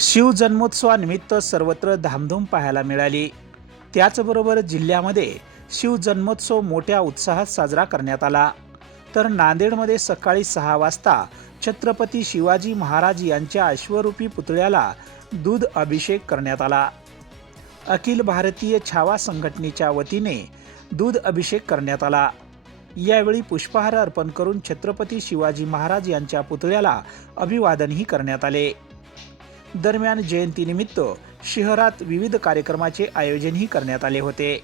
शिवजन्मोत्सवानिमित्त सर्वत्र धामधूम पाहायला मिळाली. त्याचबरोबर जिल्ह्यामध्ये शिवजन्मोत्सव मोठ्या उत्साहात साजरा करण्यात आला. तर नांदेडमध्ये सकाळी सहा वाजता छत्रपती शिवाजी महाराज यांच्या अश्वरूपी पुतळ्याला दूध अभिषेक करण्यात आला. अखिल भारतीय छावा संघटनेच्या वतीने दूध अभिषेक करण्यात आला. यावेळी पुष्पहार अर्पण करून छत्रपती शिवाजी महाराज यांच्या पुतळ्याला अभिवादनही करण्यात आले. दरम्यान जयंतीनिमित्त शहरात विविध कार्यक्रमाचे आयोजनही करण्यात आले होते.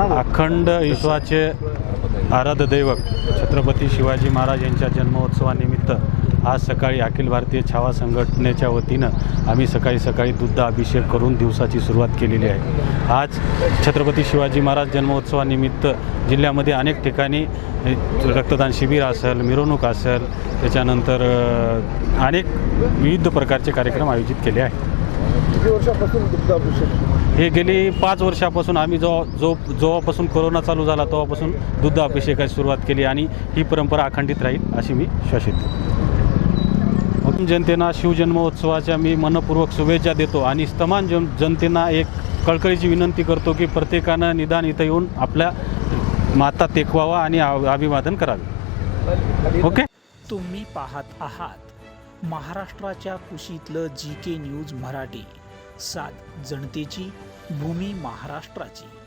अखंड विश्वाचे आराध्य दैवत छत्रपती शिवाजी महाराज यांच्या जन्मोत्सवानिमित्त आज सकाळी अखिल भारतीय छावा संघटनेच्या वतीनं आम्ही सकाळी सकाळी दुग्ध अभिषेक करून दिवसाची सुरुवात केलेली आहे. आज छत्रपती शिवाजी महाराज जन्मोत्सवानिमित्त जिल्ह्यामध्ये अनेक ठिकाणी रक्तदान शिबिर असेल मिरवणूक असेल त्याच्यानंतर अनेक विविध प्रकारचे कार्यक्रम आयोजित केले आहेत. किती वर्षापासून दुग्ध अभिषेक हे गेली पाच वर्षापासून आम्ही जो जो जेव्हापासून कोरोना चालू झाला तेव्हापासून दुग्ध अभिषेकाची सुरुवात केली आणि ही परंपरा अखंडित राहील अशी मी श्वासित जनतेना शिवजन्मोत्सवाच्या मी मनपूर्वक शुभेच्छा देतो आणि स्तमान जन जनतेना एक कळकळीची विनंती करतो की प्रत्येकानं निदान इथं येऊन आपल्या माता टेकवावा आणि अभिवादन करावे. ओके? तुम्ही पाहत आहात महाराष्ट्राच्या कुशीतलं जी के न्यूज मराठी. सात जनतेची भूमी महाराष्ट्राची.